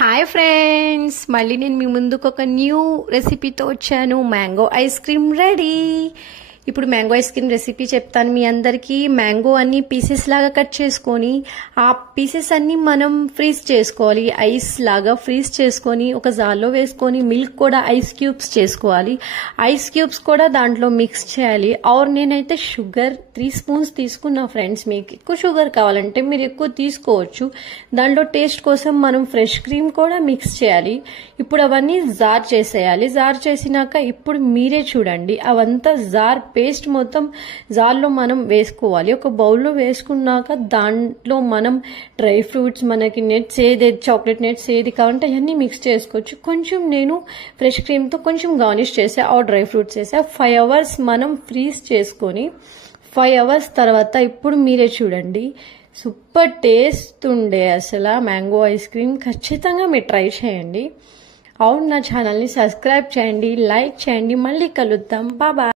Hi friends, మళ్ళీ నేను మీ ముందుకు ఒక న్యూ రెసిపీతో వచ్చాను. Mango ice cream ready. ఇప్పుడు మ్యాంగో ఐస్ క్రీమ్ రెసిపీ చెప్తాను మీ అందరికీ. మ్యాంగో అన్ని పీసెస్ లాగా కట్ చేసుకొని ఆ పీసెస్ అన్ని మనం ఫ్రీజ్ చేసుకోవాలి. ఐస్ లాగా ఫ్రీజ్ చేసుకొని ఒక జార్లో వేసుకొని మిల్క్ కూడా ఐస్ క్యూబ్స్ చేసుకోవాలి. ఐస్ క్యూబ్స్ కూడా దాంట్లో మిక్స్ చేయాలి. ఆర్ నేనైతే షుగర్ 3 స్పూన్స్ తీసుకున్నా ఫ్రెండ్స్. మీకు ఎక్కువ షుగర్ కావాలంటే మీరు ఎక్కువ తీసుకోవచ్చు. దాంట్లో టేస్ట్ కోసం మనం ఫ్రెష్ క్రీమ్ కూడా మిక్స్ చేయాలి. ఇప్పుడు అవన్నీ జార్ చేసేయాలి. జార్ చేసినాక ఇప్పుడు మీరే చూడండి, అవంతా జార్ పేస్ట్ మొత్తం జార్లో మనం వేసుకోవాలి. ఒక బౌల్లో వేసుకున్నాక దాంట్లో మనం డ్రై ఫ్రూట్స్, మనకి నెట్స్ ఏది చాక్లెట్ నెట్స్ ఏది కావాలంటే అవన్నీ మిక్స్ చేసుకోవచ్చు. కొంచెం నేను ఫ్రెష్ క్రీమ్తో కొంచెం గార్నిష్ చేసా, ఆ డ్రై ఫ్రూట్స్ వేసా. 5 అవర్స్ మనం ఫ్రీజ్ చేసుకొని 5 అవర్స్ తర్వాత ఇప్పుడు మీరే చూడండి, సూపర్ టేస్ట్ ఉండే అసలు మ్యాంగో ఐస్ క్రీమ్. ఖచ్చితంగా మీరు ట్రై చేయండి. అవును, నా ఛానల్ని సబ్స్క్రైబ్ చేయండి, లైక్ చేయండి. మళ్ళీ కలుద్దాం. బాయ్.